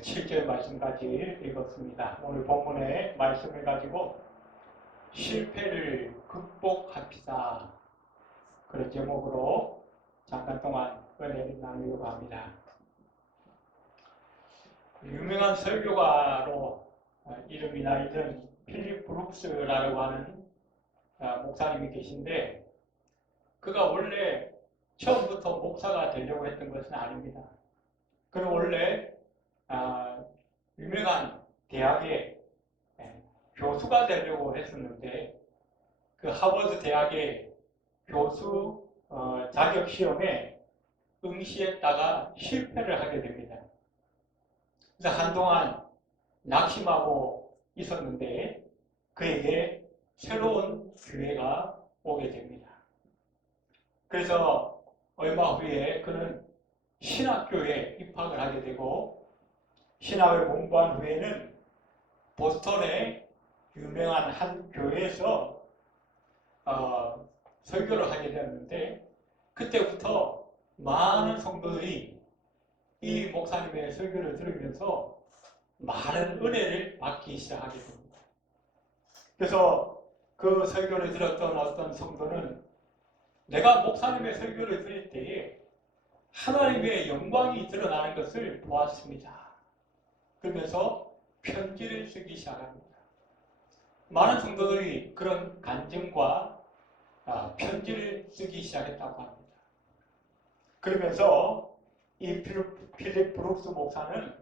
7절 말씀까지 읽었습니다. 오늘 본문의 말씀을 가지고 실패를 극복합시다. 그런 제목으로 잠깐 동안 은혜를 나누려고 합니다. 유명한 설교가로 이름이 나 있는 필립 브룩스라고 하는 목사님이 계신데, 그가 원래 처음부터 목사가 되려고 했던 것은 아닙니다. 그는 원래 유명한 대학의 교수가 되려고 했었는데, 그 하버드 대학의 교수 자격 시험에 응시했다가 실패를 하게 됩니다. 그래서 한동안 낙심하고 있었는데 그에게 새로운 기회가 오게 됩니다. 그래서 얼마 후에 그는 신학교에 입학을 하게 되고, 신학을 공부한 후에는 보스턴의 유명한 한 교회에서 설교를 하게 되었는데, 그때부터 많은 성도들이 이 목사님의 설교를 들으면서 많은 은혜를 받기 시작하게 됩니다. 그래서 그 설교를 들었던 어떤 성도는 내가 목사님의 설교를 들을 때에 하나님의 영광이 드러나는 것을 보았습니다. 그러면서 편지를 쓰기 시작합니다. 많은 성도들이 그런 간증과 편지를 쓰기 시작했다고 합니다. 그러면서 이 필립 브룩스 목사는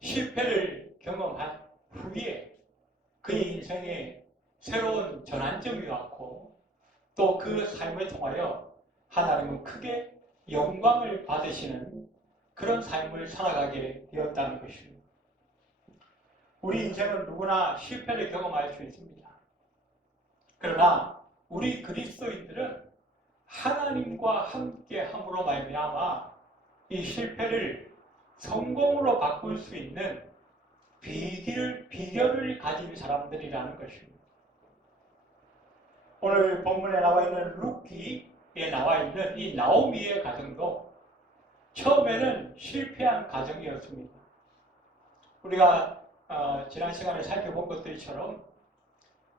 실패를 경험한 후에 그의 인생에 새로운 전환점이 왔고, 또 그 삶을 통하여 하나님은 크게 영광을 받으시는 그런 삶을 살아가게 되었다는 것입니다. 우리 인생은 누구나 실패를 경험할 수 있습니다. 그러나 우리 그리스도인들은 하나님과 함께 함으로 말미암아 이 실패를 성공으로 바꿀 수 있는 비결을 가진 사람들이라는 것입니다. 오늘 본문에 나와 있는 루키에 나와 있는 이 나오미의 가정도 처음에는 실패한 가정이었습니다. 우리가 지난 시간에 살펴본 것들처럼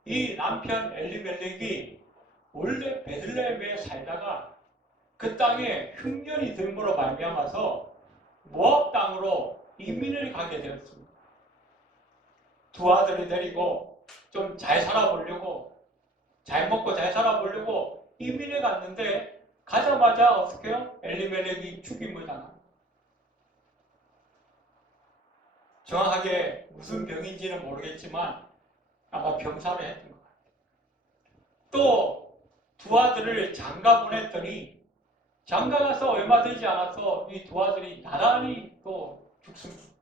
이 남편 엘리멜렉이 원래 베들레헴에 살다가 그 땅에 흉년이 들므로 말미암아서 모압 땅으로 이민을 가게 되었습니다. 두 아들을 데리고 좀 잘 살아보려고, 잘 먹고 잘 살아보려고 이민을 갔는데, 가자마자 어떻게 해요? 엘리멜렉이 죽임을 당합니다. 정확하게 무슨 병인지는 모르겠지만 아마 병사를 했던 것 같아요. 또 두 아들을 장가 보냈더니 장가 가서 얼마 되지 않아서 이 두 아들이 나란히 또 죽습니다.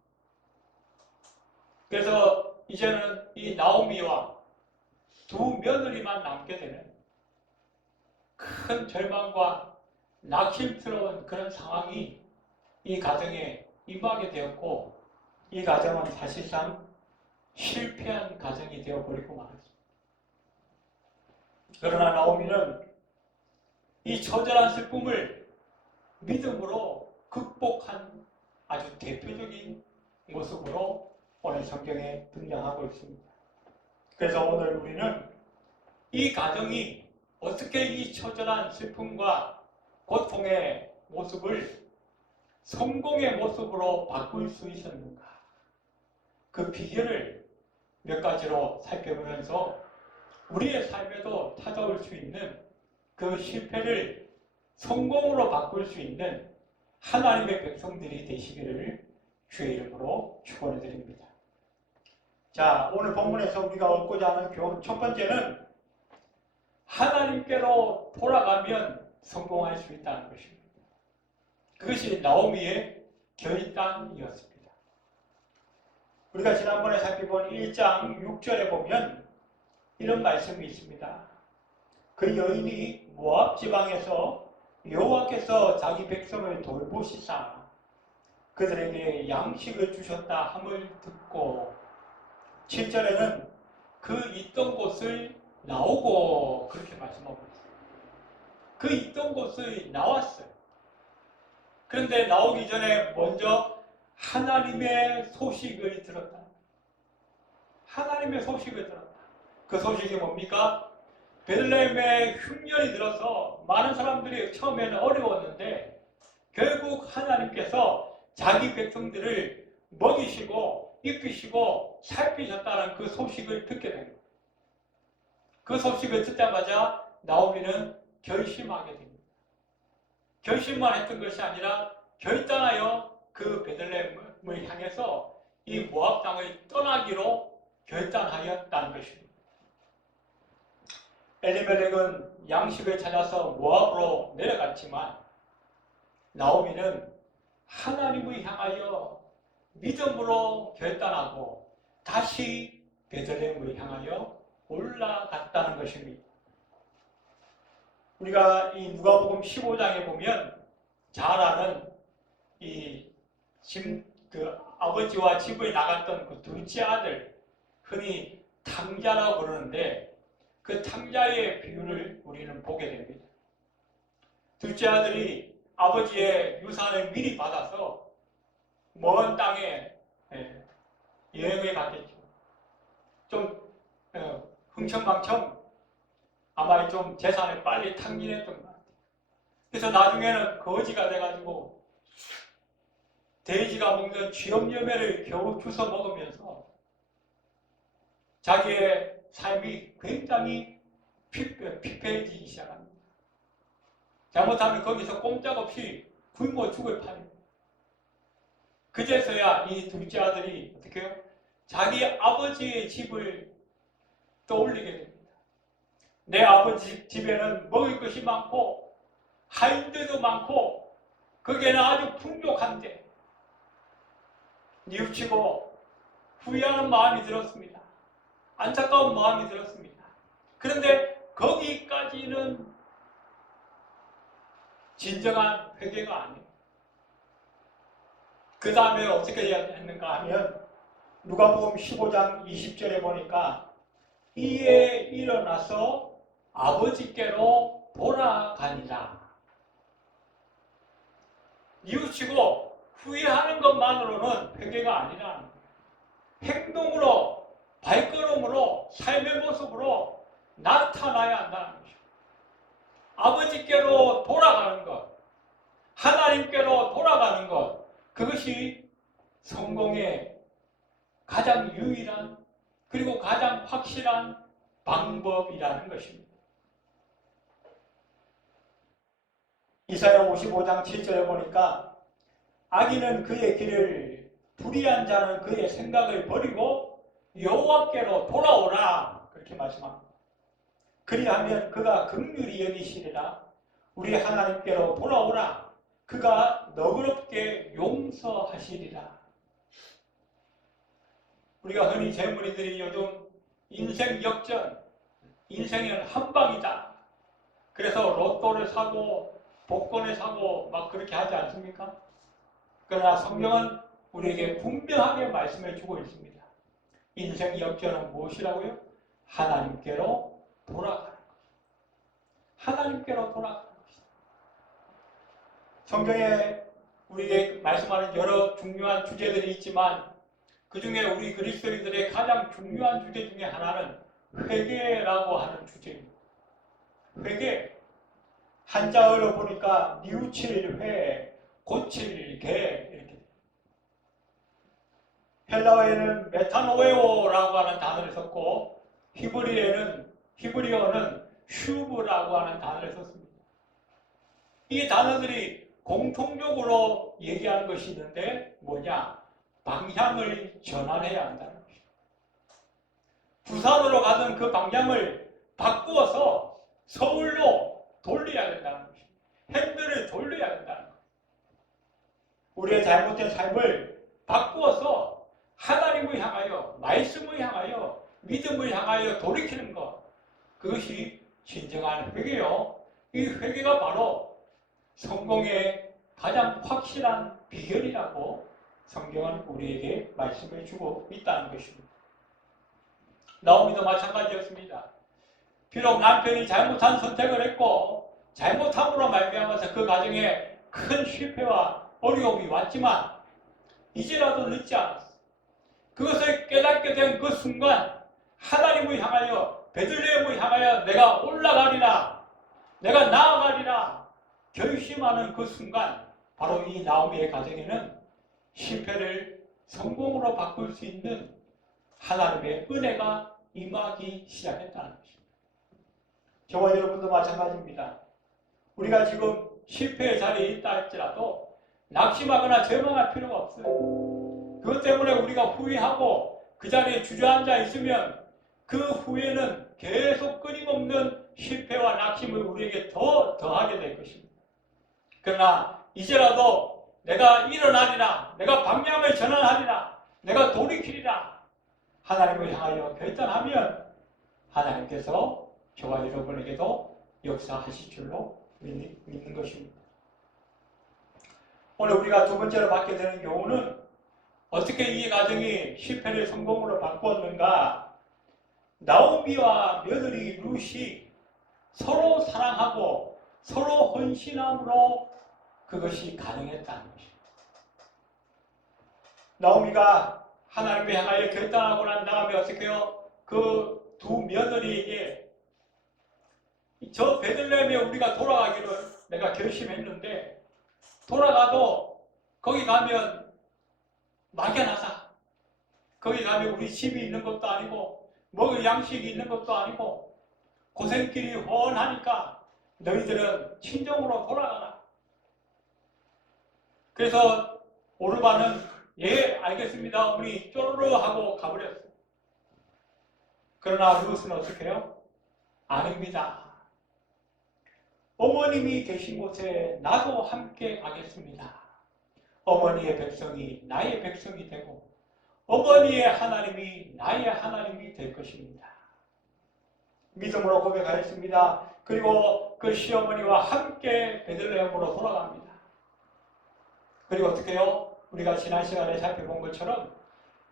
그래서 이제는 이 나오미와 두 며느리만 남게 되는 큰 절망과 낙심스러운 그런 상황이 이 가정에 임하게 되었고, 이 가정은 사실상 실패한 가정이 되어버리고 말았습니다. 그러나 나오미는 이 처절한 슬픔을 믿음으로 극복한 아주 대표적인 모습으로 오늘 성경에 등장하고 있습니다. 그래서 오늘 우리는 이 가정이 어떻게 이 처절한 슬픔과 고통의 모습을 성공의 모습으로 바꿀 수 있었는가, 그 비결을 몇 가지로 살펴보면서 우리의 삶에도 찾아올 수 있는 그 실패를 성공으로 바꿀 수 있는 하나님의 백성들이 되시기를 주의 이름으로 축원해 드립니다. 자, 오늘 본문에서 우리가 얻고자 하는 교훈 첫 번째는 하나님께로 돌아가면 성공할 수 있다는 것입니다. 그것이 나오미의 결단이었습니다. 우리가 지난번에 살펴본 1장 6절에 보면 이런 말씀이 있습니다. 그 여인이 모압 지방에서 여호와께서 자기 백성을 돌보시사 그들에게 양식을 주셨다 함을 듣고, 7절에는 그 있던 곳을 나오고, 그렇게 말씀하고 있어요. 그 있던 곳을 나왔어요. 그런데 나오기 전에 먼저 하나님의 소식을 들었다. 하나님의 소식을 들었다. 그 소식이 뭡니까? 베들레헴에 흉년이 들어서 많은 사람들이 처음에는 어려웠는데 결국 하나님께서 자기 백성들을 먹이시고 입히시고 살피셨다는 그 소식을 듣게 된 거예요. 그 소식을 듣자마자 나오미는 결심하게 됩니다. 결심만 했던 것이 아니라 결단하여 그 베들레헴을 향해서 이 모압 땅을 떠나기로 결단하였다는 것입니다. 엘리멜렉은 양식을 찾아서 모압으로 내려갔지만 나오미는 하나님을 향하여 믿음으로 결단하고 다시 베들레헴을 향하여 올라갔다는 것입니다. 우리가 이 누가복음 15장에 보면 잘 아는 그 아버지와 집을 나갔던 그 둘째 아들, 흔히 탕자라고 부르는데 그 탕자의 비유를 우리는 보게 됩니다. 둘째 아들이 아버지의 유산을 미리 받아서 먼 땅에 여행을 갔겠죠. 좀 흥청망청 아마 좀 재산을 빨리 탕진했던 것 같아요. 그래서 나중에는 거지가 돼가지고 돼지가 먹는 쥐염염매를 겨우 주워 먹으면서 자기의 삶이 굉장히 피폐해지기 시작합니다. 잘못하면 거기서 꼼짝없이 굶어 죽을 판입니다. 그제서야 이 둘째 아들이 어떻게 해요? 자기 아버지의 집을 떠올리게 됩니다. 내 아버지 집에는 먹을 것이 많고 하인들도 많고 거기에는 아주 풍족한데 뉘우치고 후회하는 마음이 들었습니다. 안타까운 마음이 들었습니다. 그런데 거기까지는 진정한 회개가 아니에요. 그 다음에 어떻게 했는가 하면 누가복음 15장 20절에 보니까 이에 일어나서 아버지께로 돌아가니라. 뉘우치고 후회하는 것만으로는 회개가 아니라는 거예요. 행동으로, 발걸음으로, 삶의 모습으로 나타나야 한다는 것이죠. 아버지께로 돌아가는 것, 하나님께로 돌아가는 것, 그것이 성공의 가장 유일한 그리고 가장 확실한 방법이라는 것입니다. 이사야 55장 7절에 보니까 악인은 그의 길을, 불의한 자는 그의 생각을 버리고 여호와께로 돌아오라 그렇게 말씀합니다. 그리하면 그가 긍휼히 여기시리라. 우리 하나님께로 돌아오라. 그가 너그럽게 용서하시리라. 우리가 흔히 젊은이들이 요즘 인생 역전, 인생은 한방이다. 그래서 로또를 사고 복권을 사고 막 그렇게 하지 않습니까? 그러나 성경은 우리에게 분명하게 말씀해 주고 있습니다. 인생 역전은 무엇이라고요? 하나님께로 돌아가는 것. 하나님께로 돌아가는 것이다. 성경에 우리에게 말씀하는 여러 중요한 주제들이 있지만 그 중에 우리 그리스도인들의 가장 중요한 주제 중에 하나는 회개라고 하는 주제입니다. 회개. 한자어로 보니까 뉘우칠 회, 고칠 개 이렇게. 헬라어에는 메타노에오라고 하는 단어를 썼고 히브리어는 슈브라고 하는 단어를 썼습니다. 이 단어들이 공통적으로 얘기하는 것이 있는데 뭐냐? 방향을 전환해야 한다는 것입니다. 부산으로 가던 그 방향을 바꾸어서 서울로 돌려야 된다는 것입니다. 핸들을 돌려야 된다는 것입니다. 우리의 잘못된 삶을 바꾸어서 하나님을 향하여, 말씀을 향하여, 믿음을 향하여 돌이키는 것, 그것이 진정한 회개요. 이 회개가 바로 성공의 가장 확실한 비결이라고 성경은 우리에게 말씀해 주고 있다는 것입니다. 나오미도 마찬가지였습니다. 비록 남편이 잘못한 선택을 했고 잘못함으로 말미암아서 그 가정에 큰 실패와 어려움이 왔지만 이제라도 늦지 않았어. 그것을 깨닫게 된 그 순간 하나님을 향하여, 베들레헴을 향하여 내가 올라가리라, 내가 나아가리라 결심하는 그 순간, 바로 이 나오미의 가정에는 실패를 성공으로 바꿀 수 있는 하나님의 은혜가 임하기 시작했다는 것입니다. 저와 여러분도 마찬가지입니다. 우리가 지금 실패의 자리에 있다 할지라도 낙심하거나 절망할 필요가 없어요. 그것 때문에 우리가 후회하고 그 자리에 주저앉아 있으면 그 후회는 계속 끊임없는 실패와 낙심을 우리에게 더 더하게 될 것입니다. 그러나 이제라도 내가 일어나리라, 내가 방향을 전환하리라, 내가 돌이키리라 하나님을 향하여 결단하면 하나님께서 저와 여러분에게도 역사하실 줄로 믿는 것입니다. 오늘 우리가 두 번째로 받게 되는 교훈은 어떻게 이 가정이 실패를 성공으로 바꾸었는가? 나오미와 며느리 룻이 서로 사랑하고 서로 헌신함으로 그것이 가능했다는 것입니다. 나오미가 하나님을 향하여 결단하고 난 다음에 어떻게 해요? 그 두 며느리에게 저 베들레헴에 우리가 돌아가기를 내가 결심했는데 돌아가도 거기 가면 막연하다. 거기 가면 우리 집이 있는 것도 아니고 먹을 양식이 있는 것도 아니고 고생길이 훤하니까 너희들은 친정으로 돌아가라. 그래서 오르바는 예 알겠습니다 어머니 쪼르르 하고 가버렸어요. 그러나 룻은 어떻게 해요? 아닙니다. 어머님이 계신 곳에 나도 함께 가겠습니다. 어머니의 백성이 나의 백성이 되고 어머니의 하나님이 나의 하나님이 될 것입니다. 믿음으로 고백하였습니다. 그리고 그 시어머니와 함께 베들레헴으로 돌아갑니다. 그리고 어떻게 해요? 우리가 지난 시간에 살펴본 것처럼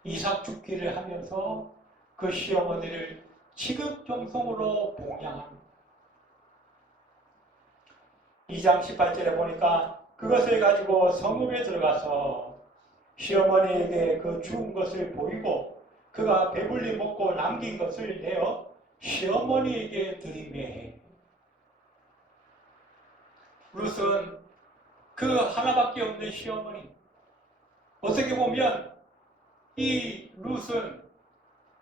이삭 죽기를 하면서 그 시어머니를 지극정성으로 봉양합니다. 2장 18절에 보니까 그것을 가지고 성읍에 들어가서 시어머니에게 그 죽은 것을 보이고 그가 배불리 먹고 남긴 것을 내어 시어머니에게 드리매. 룻은 그 하나밖에 없는 시어머니. 어떻게 보면 이 룻은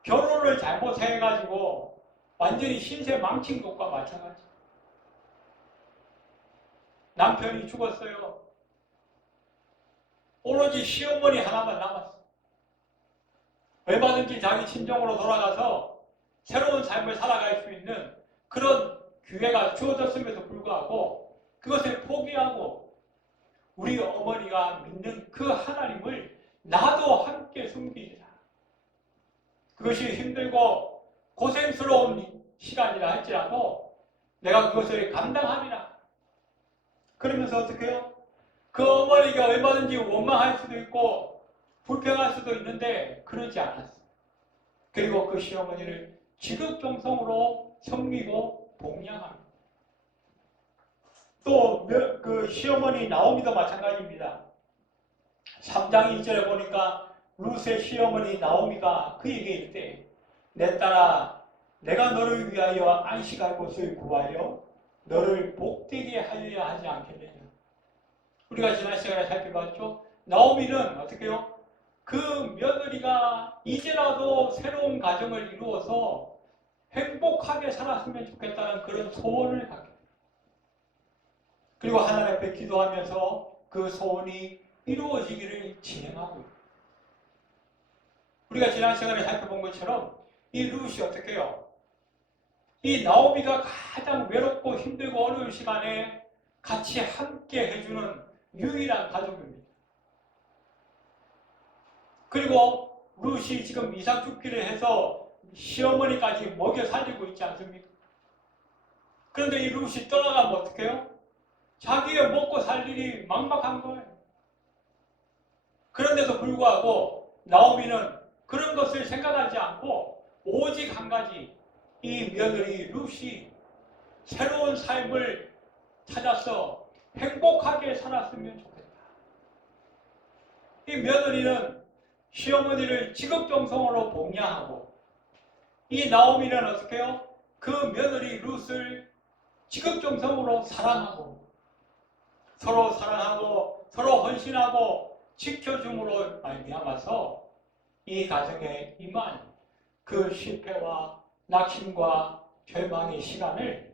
결혼을 잘못해가지고 완전히 신세 망친 것과 마찬가지예요. 남편이 죽었어요. 오로지 시어머니 하나만 남았어요. 얼마든지 자기 친정으로 돌아가서 새로운 삶을 살아갈 수 있는 그런 기회가 주어졌음에도 불구하고 그것을 포기하고 우리 어머니가 믿는 그 하나님을 나도 함께 숨기리라. 그것이 힘들고 고생스러운 시간이라 할지라도 내가 그것을 감당하리라. 그러면서 어떻게 해요? 그 어머니가 얼마든지 원망할 수도 있고 불평할 수도 있는데 그러지 않았어요. 그리고 그 시어머니를 지극정성으로 섬기고 봉양합니다. 또 그 시어머니 나오미도 마찬가지입니다. 3장 1절에 보니까 룻의 시어머니 나오미가 그에게 이르되 내 딸아 내가 너를 위하여 안식할 곳을 구하여 너를 복되게 하여야 하지 않겠느냐. 우리가 지난 시간에 살펴봤죠. 나오미는 어떻게 해요? 그 며느리가 이제라도 새로운 가정을 이루어서 행복하게 살았으면 좋겠다는 그런 소원을 갖게 돼요. 그리고 하나님 앞에 기도하면서 그 소원이 이루어지기를 진행하고 있어요. 우리가 지난 시간에 살펴본 것처럼 이 룻이 어떻게 해요? 이 나오미가 가장 외롭고 힘들고 어려운 시간에 같이 함께 해주는 유일한 가족입니다. 그리고 룻이 지금 이삭 죽기를 해서 시어머니까지 먹여 살리고 있지 않습니까? 그런데 이 룻이 떠나가면 어떻게 해요? 자기의 먹고 살 일이 막막한 거예요. 그런데도 불구하고 나오미는 그런 것을 생각하지 않고 오직 한 가지, 이 며느리 룻이 새로운 삶을 찾아서 행복하게 살았으면 좋겠다. 이 이 며느리는 시어머니를 직업정성으로 복양하고, 이 나오미는 어떻게 해요? 그 며느리 룻을 직업정성으로 사랑하고, 서로 사랑하고 서로 헌신하고 지켜줌으로 말미암아서 이 가정에 임한 그 실패와 낙심과 절망의 시간을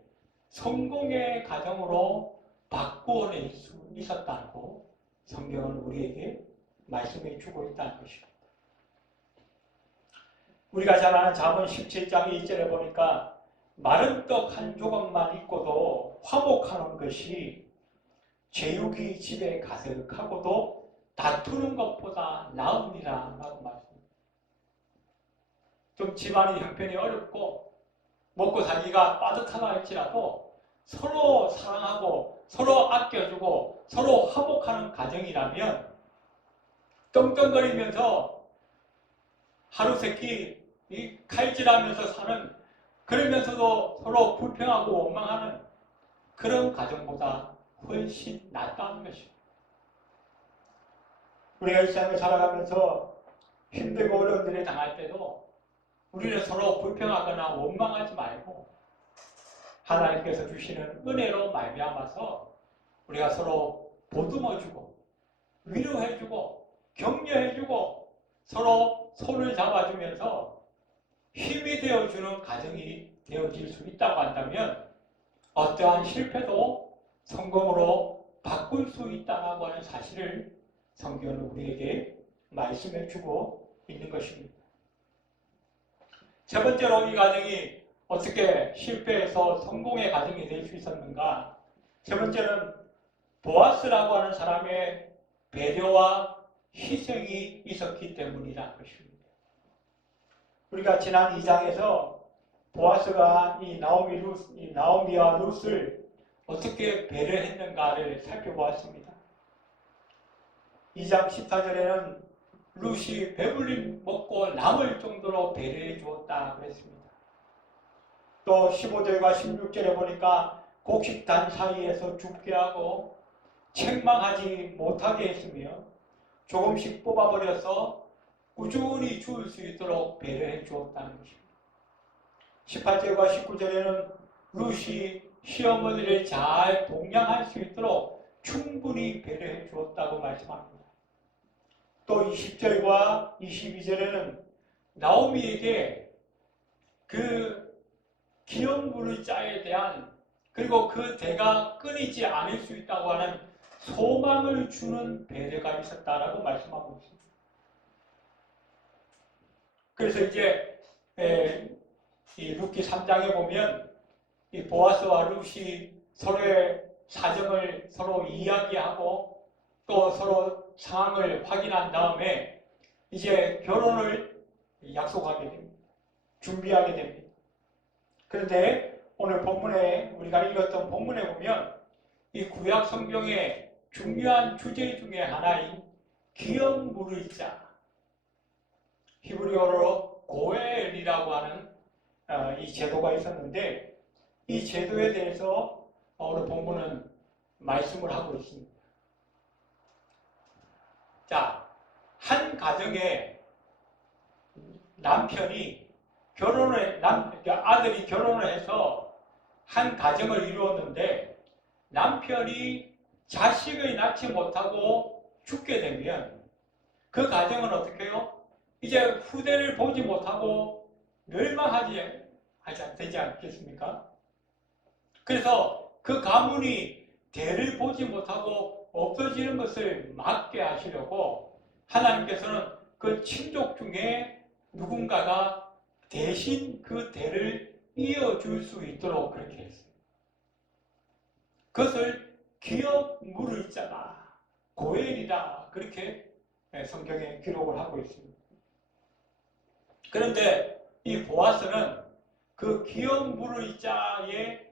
성공의 가정으로 바꾸어낼 수 있었다고 성경은 우리에게 말씀해 주고 있다는 것입니다. 우리가 잘 아는 잠언 17장 2절에 보니까 마른 떡 한 조각만 있고도 화목하는 것이 제육이 집에 가득하고도 다투는 것보다 나으니라 라고 말씀합니다. 좀 집안의 형편이 어렵고 먹고 살기가 빠듯하다 할지라도 서로 사랑하고 서로 아껴주고 서로 화목하는 가정이라면 떵떵거리면서 하루 세끼 칼질하면서 사는, 그러면서도 서로 불평하고 원망하는 그런 가정보다 훨씬 낫다는 것입니다. 우리가 이 세상을 살아가면서 힘들고 어려운 일에 당할 때도 우리는 서로 불평하거나 원망하지 말고 하나님께서 주시는 은혜로 말미암아서 우리가 서로 보듬어주고 위로해주고 격려해주고 서로 손을 잡아주면서 힘이 되어주는 가정이 되어질 수 있다고 한다면 어떠한 실패도 성공으로 바꿀 수 있다고 하는 사실을 성경은 우리에게 말씀해 주고 있는 것입니다. 세 번째로 이 가정이 어떻게 실패해서 성공의 가정이 될 수 있었는가? 세 번째는 보아스라고 하는 사람의 배려와 희생이 있었기 때문이라는 것입니다. 우리가 지난 2장에서 보아스가 이 나오미와 룻을 어떻게 배려했는가를 살펴보았습니다. 2장 14절에는 룻이 배불리 먹고 남을 정도로 배려해 주었다 그랬습니다. 또 15절과 16절에 보니까 곡식단 사이에서 죽게 하고 책망하지 못하게 했으며 조금씩 뽑아버려서 꾸준히 주울 수 있도록 배려해 주었다는 것입니다. 18절과 19절에는 룻이 시어머니를 잘 동양할 수 있도록 충분히 배려해 주었다고 말씀합니다. 또 20절과 22절에는 나오미에게 그 기업물의 자에 대한, 그리고 그 대가 끊이지 않을 수 있다고 하는 소망을 주는 배려가 있었다라고 말씀하고 있습니다. 그래서 이제 이 룻기 3장에 보면 이 보아스와 룻이 서로의 사정을 서로 이야기하고 또 서로 상황을 확인한 다음에 이제 결혼을 약속하게 됩니다. 준비하게 됩니다. 그런데 오늘 본문에, 우리가 읽었던 본문에 보면 이 구약 성경의 중요한 주제 중에 하나인 기업물의 자, 히브리어로 고엘이라고 하는 이 제도가 있었는데, 이 제도에 대해서 오늘 본문은 말씀을 하고 있습니다. 자, 한 가정에 남편이 아들이 결혼을 해서 한 가정을 이루었는데, 남편이 자식을 낳지 못하고 죽게 되면 그 가정은 어떻게 해요? 이제 후대를 보지 못하고 멸망하지 되지 않겠습니까? 그래서 그 가문이 대를 보지 못하고 없어지는 것을 막게 하시려고 하나님께서는 그 친족 중에 누군가가 대신 그 대를 이어줄 수 있도록 그렇게 했어요. 그것을 기업물의 자다, 고엘이다, 그렇게 성경에 기록을 하고 있습니다. 그런데 이 보아스는 그 기업물의 자의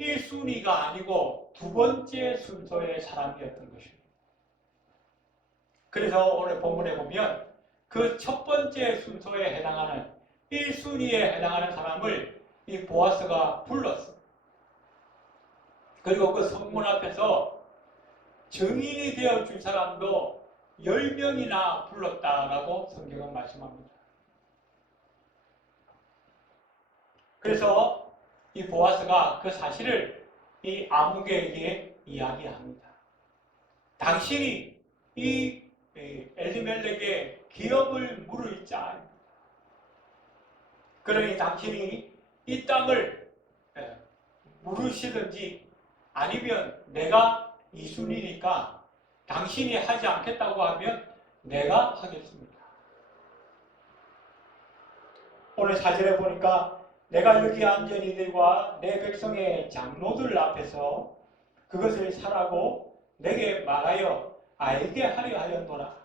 1순위가 아니고 두 번째 순서의 사람이었던 것입니다. 그래서 오늘 본문에 보면 그 첫 번째 순서에 해당하는 1순위에 해당하는 사람을 이 보아스가 불렀어요. 그리고 그 성문 앞에서 증인이 되어줄 사람도 10명이나 불렀다라고 성경은 말씀합니다. 그래서 이 보아스가 그 사실을 이 아무개에게 이야기합니다. 당신이 이 엘리멜렉의 기업을 물을 자, 그러니 당신이 이 땅을 물으시든지 아니면 내가 이순이니까 당신이 하지 않겠다고 하면 내가 하겠습니다. 오늘 사절에 보니까 내가 여기 앉은 이들과 내 백성의 장로들 앞에서 그것을 사라고 내게 말하여 알게 하려 하였노라.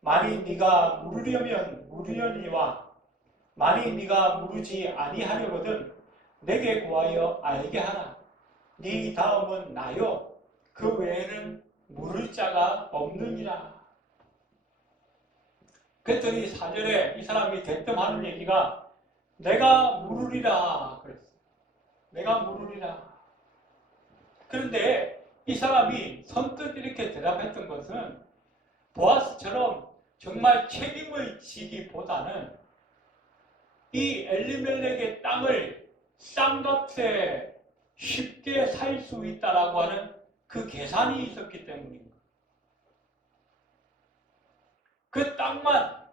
만일 네가 물으려면 물으려니와 만일 네가 물으지 아니하려거든 내게 구하여 알게 하라. 네 다음은 나요. 그 외에는 물을 자가 없느니라. 그랬더니 4절에 이 사람이 대뜸 하는 얘기가 내가 물으리라 그랬어요. 내가 물으리라. 그런데 이 사람이 선뜻 이렇게 대답했던 것은 보아스처럼 정말 책임을 지기보다는 이 엘리멜렉의 땅을 싼값에 쉽게 살 수 있다라고 하는 그 계산이 있었기 때문입니다. 그 땅만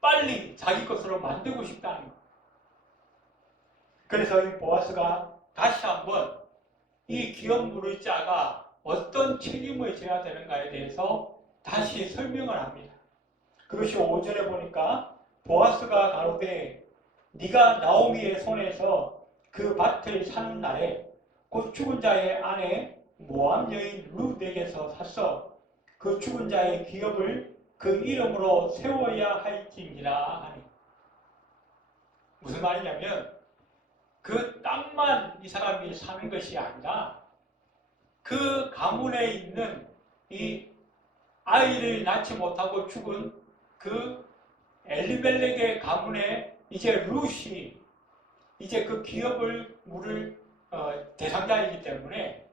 빨리 자기 것으로 만들고 싶다는 것. 그래서 이 보아스가 다시 한번 이 기업 물을 자가 어떤 책임을 져야 되는가에 대해서 다시 설명을 합니다. 그것이 5절에 보니까 보아스가 가로되 네가 나오미의 손에서 그 밭을 사는 날에 곧 죽은 자의 아내 모압 여인 룻에게서 샀어. 그 죽은 자의 기업을 그 이름으로 세워야 할지니라 하니. 무슨 말이냐면 그 땅만 이 사람이 사는 것이 아니라 그 가문에 있는 이 아이를 낳지 못하고 죽은 그 엘리멜렉의 가문에 이제 룻이 이제 그 기업을 물을 대상자이기 때문에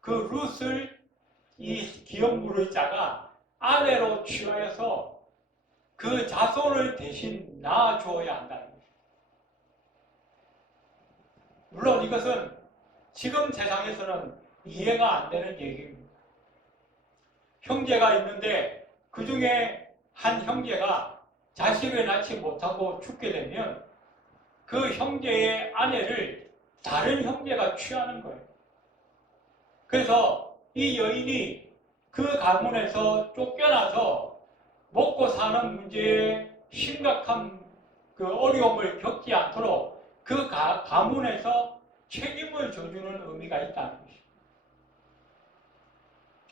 그 룻을 이 기업 물을 자가 아내로 취하여서 그 자손을 대신 낳아주어야 한다는 거예요. 물론 이것은 지금 세상에서는 이해가 안 되는 얘기입니다. 형제가 있는데 그 중에 한 형제가 자식을 낳지 못하고 죽게 되면 그 형제의 아내를 다른 형제가 취하는 거예요. 그래서 이 여인이 그 가문에서 쫓겨나서 먹고 사는 문제에 심각한 그 어려움을 겪지 않도록 그 가문에서 책임을 져주는 의미가 있다는 것입니다.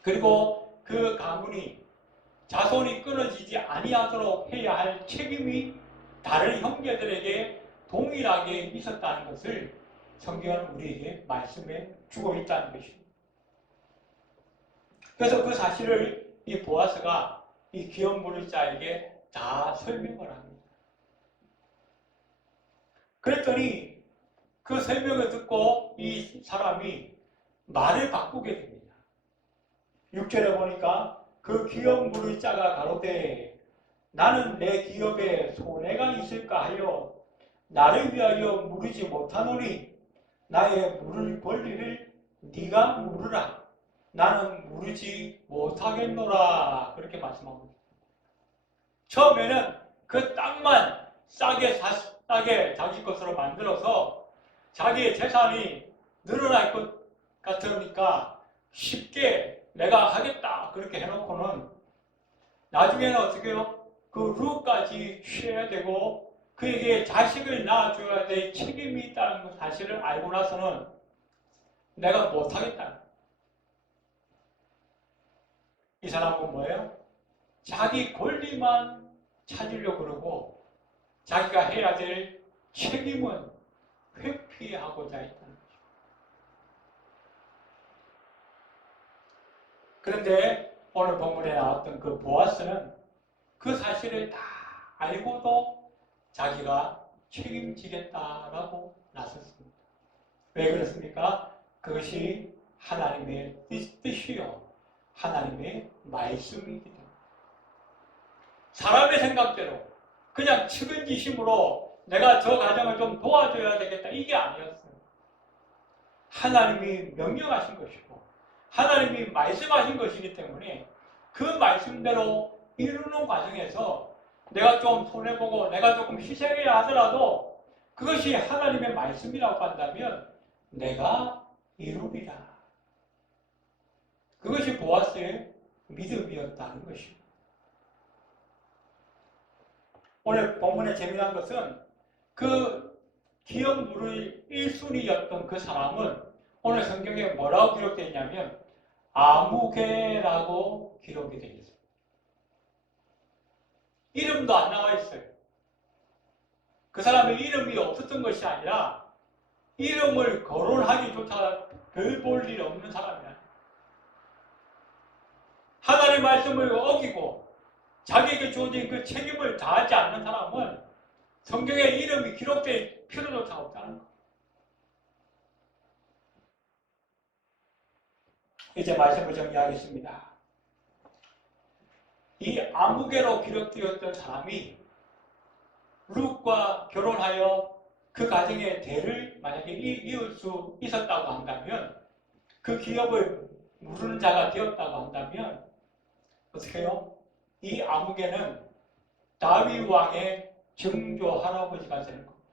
그리고 그 가문이 자손이 끊어지지 아니하도록 해야 할 책임이 다른 형제들에게 동일하게 있었다는 것을 성경은 우리에게 말씀해 주고 있다는 것입니다. 그래서 그 사실을 이 보아스가 이 기업 물을 자에게 다 설명을 합니다. 그랬더니 그 설명을 듣고 이 사람이 말을 바꾸게 됩니다. 6절에 보니까 그 기업 물을 자가 가로되 나는 내 기업에 손해가 있을까 하여 나를 위하여 물으지 못하노니 나의 물을 권리를 네가 물으라. 나는 물으지 못하겠노라. 그렇게 말씀합니다. 처음에는 그 땅만 싸게 자기 것으로 만들어서 자기의 재산이 늘어날 것 같으니까 쉽게 내가 하겠다 그렇게 해놓고는 나중에는 어떻게 해요? 그 룻까지 취해야 되고 그에게 자식을 낳아줘야 될 책임이 있다는 사실을 알고 나서는 내가 못하겠다. 이 사람은 뭐예요? 자기 권리만 찾으려고 그러고 자기가 해야 될 책임은 회피하고자 했다는 거죠. 그런데 오늘 본문에 나왔던 그 보아스는 그 사실을 다 알고도 자기가 책임지겠다라고 나섰습니다. 왜 그렇습니까? 그것이 하나님의 뜻이요 하나님의 말씀이기 때문에. 사람의 생각대로 그냥 측은지심으로 내가 저 가정을 좀 도와줘야 되겠다 이게 아니었어요. 하나님이 명령하신 것이고 하나님이 말씀하신 것이기 때문에 그 말씀대로 이루는 과정에서 내가 좀 손해보고 내가 조금 희생해야 하더라도 그것이 하나님의 말씀이라고 한다면 내가 이루리라. 그것이 보아스의 믿음이었다는 것입니다. 오늘 본문의 재미난 것은 그 기업물의 1순위였던 그 사람은 오늘 성경에 뭐라고 기록되어 있냐면 아무개라고 기록이 되어 있어요. 이름도 안 나와 있어요. 그 사람의 이름이 없었던 것이 아니라 이름을 거론하기조차 별 볼 일 없는 사람이야. 하나님의 말씀을 어기고 자기에게 주어진 그 책임을 다하지 않는 사람은 성경에 이름이 기록될 필요조차 없다는 거예요. 이제 말씀을 정리하겠습니다. 이 아무개로 기록되었던 사람이 룻과 결혼하여 그 가정의 대를 만약에 이을 수 있었다고 한다면 그 기업을 무르는 자가 되었다고 한다면 어떻게 해요? 이 아무개는 다윗 왕의 증조 할아버지가 되는 겁니다.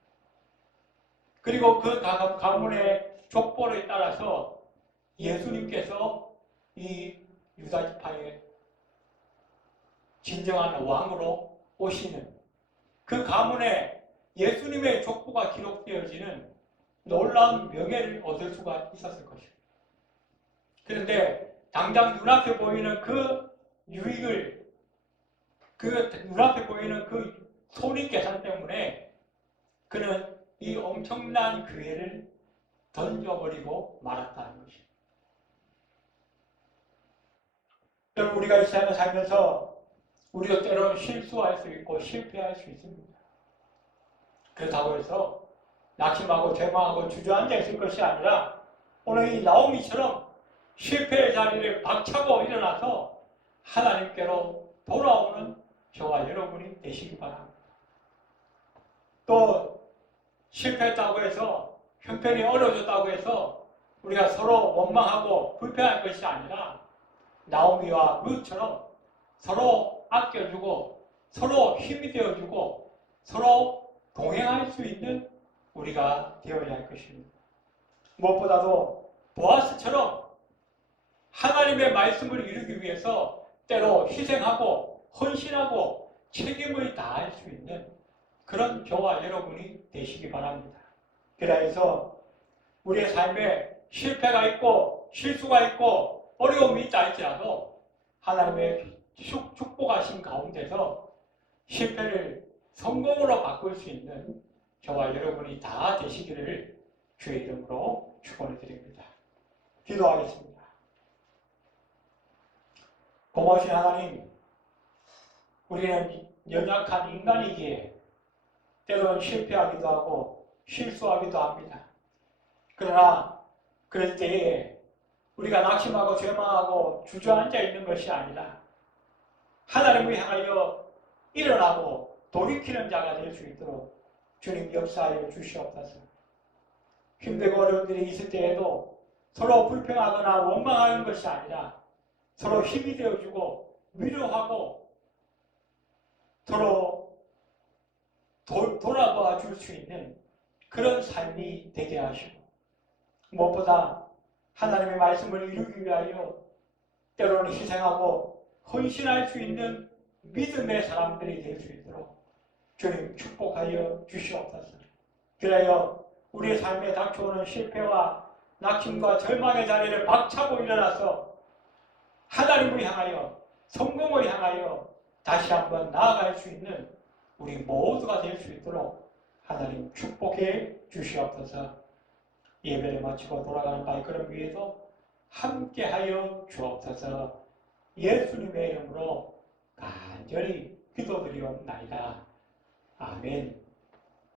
그리고 그 가문의 족보에 따라서 예수님께서 이 유다 지파의 진정한 왕으로 오시는 그 가문에 예수님의 족보가 기록되어지는 놀라운 명예를 얻을 수가 있었을 것입니다. 그런데 당장 눈앞에 보이는 그 유익을, 그 눈앞에 보이는 그 손익 계산 때문에 그는 이 엄청난 기회를 던져버리고 말았다는 것입니다. 여러분, 우리가 이 세상을 살면서 우리가 때로는 실수할 수 있고 실패할 수 있습니다. 그렇다고 해서 낙심하고 절망하고 주저앉아 있을 것이 아니라 오늘 이 나오미처럼 실패의 자리를 박차고 일어나서 하나님께로 돌아오는 저와 여러분이 되시기 바랍니다. 또 실패했다고 해서 형편이 어려워졌다고 해서 우리가 서로 원망하고 불평할 것이 아니라 나오미와 룻처럼 서로 아껴주고 서로 힘이 되어주고 서로 동행할 수 있는 우리가 되어야 할 것입니다. 무엇보다도 보아스처럼 하나님의 말씀을 이루기 위해서 때로 희생하고 헌신하고 책임을 다할 수 있는 그런 저와 여러분이 되시기 바랍니다. 그래서 우리의 삶에 실패가 있고 실수가 있고 어려움이 있다 할지라도 하나님의 축복하신 가운데서 실패를 성공으로 바꿀 수 있는 저와 여러분이 다 되시기를 주의 이름으로 축원해 드립니다. 기도하겠습니다. 고마우신 하나님, 우리는 연약한 인간이기에 때로는 실패하기도 하고 실수하기도 합니다. 그러나 그럴 때에 우리가 낙심하고 절망하고 주저앉아 있는 것이 아니라 하나님을 향하여 일어나고 돌이키는 자가 될 수 있도록 주님 역사하여 주시옵소서. 힘들고 어려운 일이 있을 때에도 서로 불평하거나 원망하는 것이 아니라 서로 힘이 되어주고 위로하고 서로 돌아봐 줄 수 있는 그런 삶이 되게 하시고 무엇보다 하나님의 말씀을 이루기 위하여 때로는 희생하고 헌신할 수 있는 믿음의 사람들이 될 수 있도록 주님 축복하여 주시옵소서. 그래야 우리의 삶에 닥쳐오는 실패와 낙심과 절망의 자리를 박차고 일어나서 하나님을 향하여 성공을 향하여 다시 한번 나아갈 수 있는 우리 모두가 될 수 있도록 하나님 축복해 주시옵소서. 예배를 마치고 돌아가는 발걸음 위에도 함께하여 주옵소서. 예수님의 이름으로 간절히 기도드리옵나이다. 아멘.